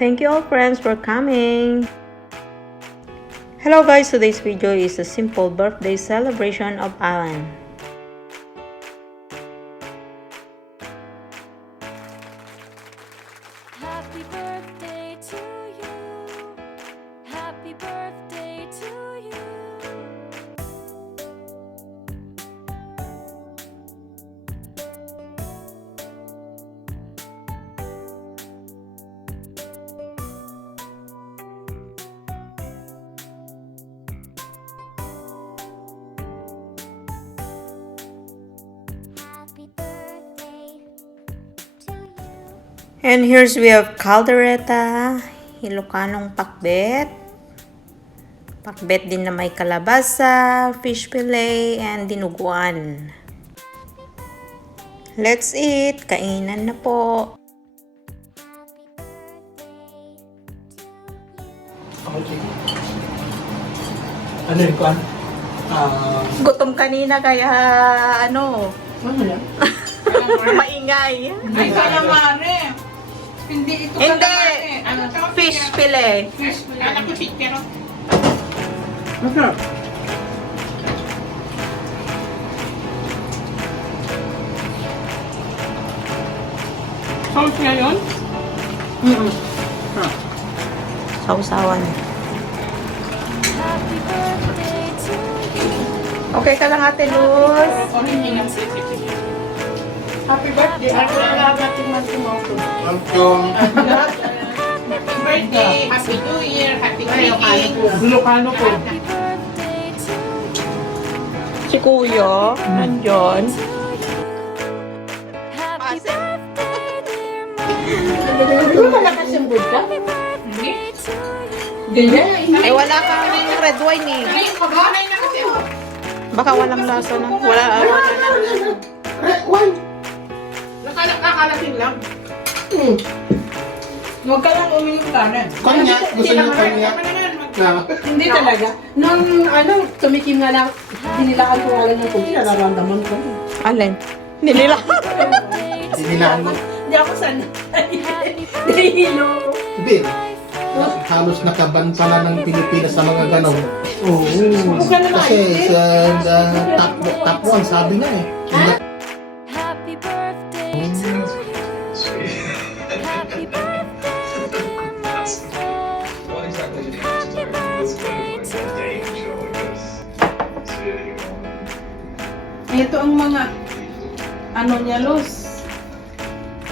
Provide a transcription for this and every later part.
Thank you all friends for coming. Hello guys, today's video is a simple birthday celebration of Alan. Happy birthday to you. Happy birthday to you. Happy birthday to you. And here's we have caldereta, Ilocanong pakbet. Pakbet din na may kalabasa, fish fillet, and dinuguan. Let's eat! Kainan na po! Ano yun, Kwan? Gutom kanina kaya ano, Ano yan? maingay. Ay, calamari. Hindi ito Hindi! calamari. Ano to? Fish fillet. Fish. Alam ko fish, pero Masarap. sauce niya yun? Sausawan. Happy birthday to you. Okay ka lang Ate Luz? Original sisip. Happy birthday. Ako na nagating man si Moto. Happy birthday. Happy New Year. Happy Christmas. Ilocano po. Happy birthday to you. Si Kuya, nandyan. Happy Ase. birthday, dear Mom. Di ba malakas yung bulta? Happy birthday to you. Ganyan. Eh wala kang red wine eh. Ngayon pa ba? Ngayon na kasi. Baka walang lasa na. Wala na. One. Nakalasin lang. Huwag ka lang uminom kanan. Kanya? Gusto niyo kanya? Na, Hindi talaga. Nung tumikim nga lang, dinilaan ko nga lang ng kunti, nararamdaman ko. Alin? Nilila. sinilaan mo. Hindi ako sanay. Nahihilo ko. Bin, halos nakabantala ng Pilipinas sa mga ganaw. Oo. Huwag ka na Kasi sa top 1, sabi nga eh. Happy birthday to you. Happy birthday. What exactly did you have to do? This kind of like a dating show, I guess. It's really long. Ito ang mga ano niya, Luz.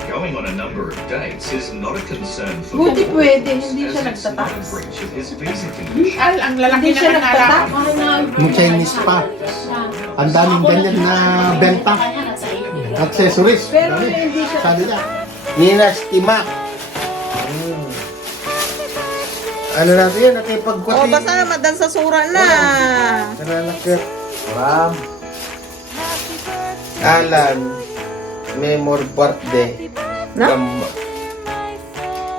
Going on a number of dates is not a concern for Buti Paul, pwede, hindi as siya it's not a nagtatak. breach of his visa condition. Ang lalaki Hindi siya naman nagtatak. nalaki. Yung Chinese pa. Ang daming ganyan na benta. Accessories. Pero Dami. hindi siya- Sabi niya. Nina Stima. Ano natin yan? Nakipagkuti. O, basta naman dan sa sura na. Nananakit. Ram. Happy birthday. Alan. May more birthday. Na?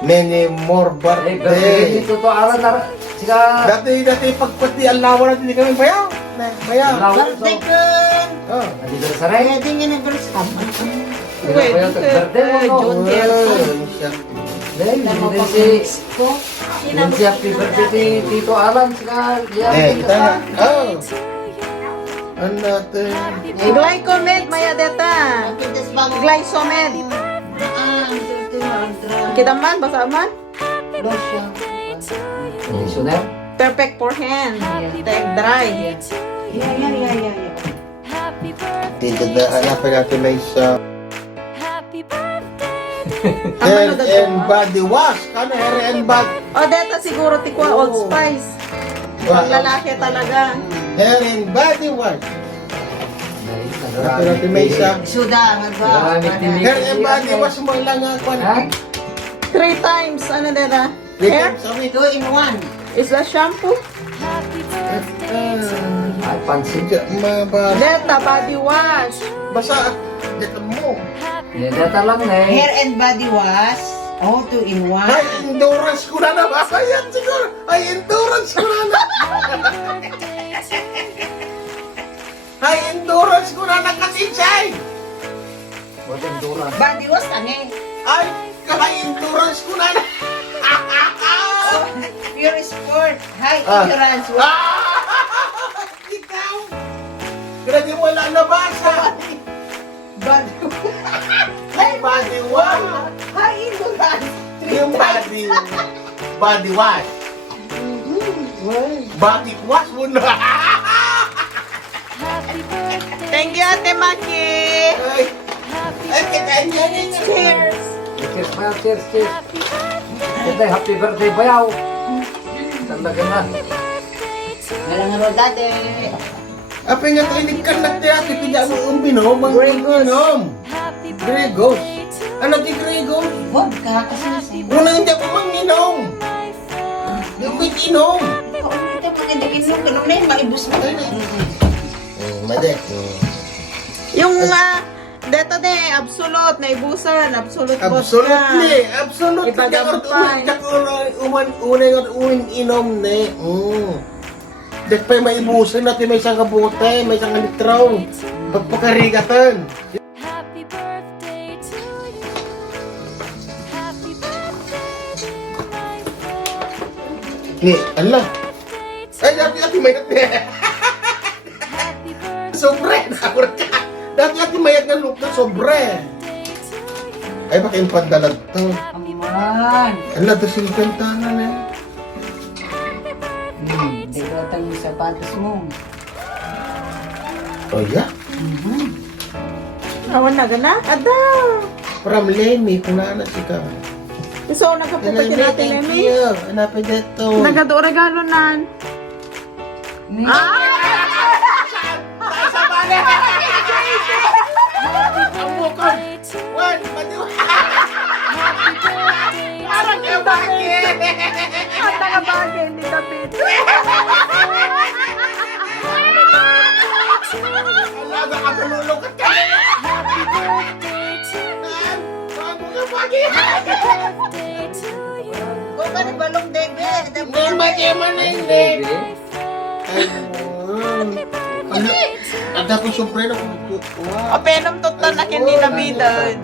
Many more birthday. Dito to alam na sika Dati pagpati ang lawa natin, hindi kami bayaw. Bayaw. Birthday ko! Oh. dito sa rin. Pwede nga nag-birthday. Pwede ka birthday mo June no. 10. Hindi si happy birthday Tito Alan sika Kita. Oh. To you. Ano natin? Glycomed, Maya Deta. Glycomed. Kita man, basa man. Missioner. Perfect for hand. Take dry. Happy birthday. Dito na hanapin natin na isa. Happy birthday. Hair and body wash. Ano hair and body? O, Deta siguro tikwa Old Spice. Pag lalaki talaga. Hair and body wash. Hanapin natin may isa. Hair and body wash mo lang nga. Ha? 3 times. Ano Deta? Hair? Sabi. Is that shampoo? Happy birthday to you. Ay pansin. Sige, mabasa. Deta, body wash. Basa. Dito mo. Data lang na eh. Hair and body wash. Oh, 2-in-1. Ay, endurance ko na nabasa yan siguro. Ay, endurance ko na na. Ay, endurance ko na nakasinsay. What endurance? Body wash kami. Ay, kaka-endurance ko na. sport. High Ah. endurance. Ikaw! Kaya di wala nabasa. Ay, body wash. High endurance. Yung body wash. Body wash mo na. Happy birthday. Thank you, Ate Maki. Ay, Happy ay, kailangan niya rin. Cheers. Cheers, bayaw, cheers, cheers. Happy birthday. Ito, happy birthday, bayaw. Talaga na. Walang ano dati. Apa nga ito inikanak niya? Tidak mo umbinom. Gregos. Happy Gregos. birthday to Ano ti Gregos? Vodka kasi. Unang hindi ako manginom. my friend. Yung ko'y inom. Ito magandang inom. Ganun na yun. Maibos na. Made. Yung deto de, absolute, na ibusan, absolute Absolutely. Absolutely. Ibagampay. Unang inom ne. Dek pa may ibusan natin may isang kabote, may isang litraw. Pagpakarigatan. Happy birthday to you. Happy birthday, dear my friend. Ni, ala. Ay, dati may natin. Happy birthday Sobre, nakakura ka. Dati mayat ng look na sobre. to you. Ay, baka yung pandalag to. Aman. Ala, dasilkan tanan eh. Degotang yung sapatos mo. Oh, yeah. Awan na gana? Ada! From Lemmy, kung naana si ka. So, nagkapupat yun natin, Thank Lemmy. you. Hanapin dito. Nagado regalo nan. Birthday to you. One, madiwa. Happy birthday to you. Ang tagabagay, hindi kapit. Ala, nakatululog ka. Happy birthday to you. Bago ka pagi. Happy birthday to you. Kung ka balong debe. Ngayon, madiwa na hindi. Baby. Ada ko siyempre na O, penom tutan na kini na bidan.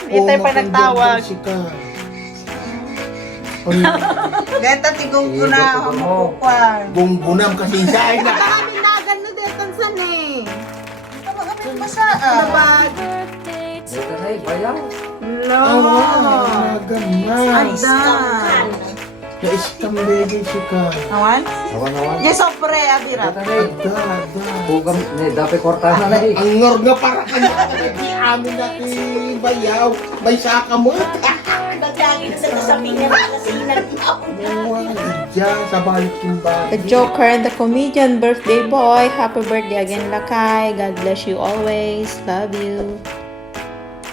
Hindi tayo pa nagtawag. Deta tigong ko na hamukukan. Bunggunam kasi siya. Kami nagan na detan san eh. Tama kami basa. Nabag. Birthday to Ito na, bayaw. Lo. Gamay. Ada. Na-scam baby siya ka. Awan? Awan-awan. Yes, sopre, abirat. Ito na, Ada. hugam, dapat kortahan na eh. Ang ngor nga para di amin natin bayaw. May saka mo. Nagdangin sa nasabi niya na sinan. Diyan sa balik yung The bag. Joker and the Comedian birthday boy. Happy birthday again, Lakay. God bless you always. Love you.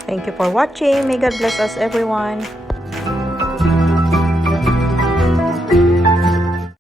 Thank you for watching. May God bless us, everyone.